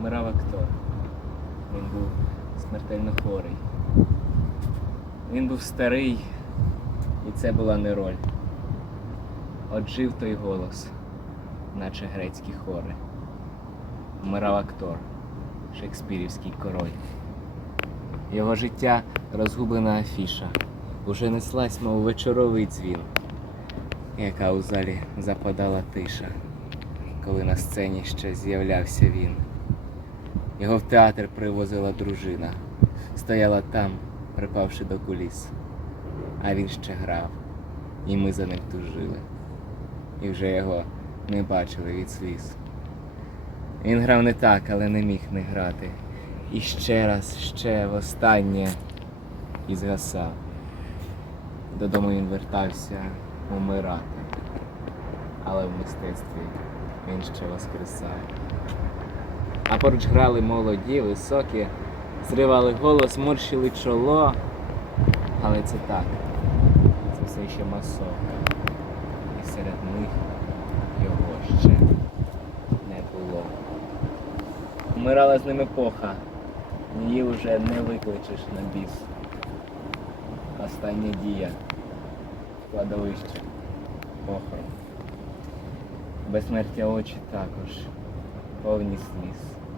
вмирав актор. Він був смертельно хворий. Він був старий, і це була не роль. От жив той голос, наче грецькі хори. Вмирав актор, шекспірівський король. Його життя розгублена афіша, уже неслась, мов вечоровий дзвін, яка у залі западала тиша, коли на сцені ще з'являвся він. Його в театр привозила дружина, стояла там, припавши до куліс. А він ще грав, і ми за ним тужили. І вже його не бачили від сліз. Він грав не так, але не міг не грати. І ще раз, ще востаннє і згасав. Додому він вертався умирати. Але в мистецтві він ще воскресає. А поруч грали молоді, високі, зривали голос, морщили чоло. Але це так, це все ще масовка. І серед них його ще не було. Вмирала з ним епоха, її вже не викличеш на біс. Остання дія, кладовище, похорон. Безсмертя очі також, повні сліз.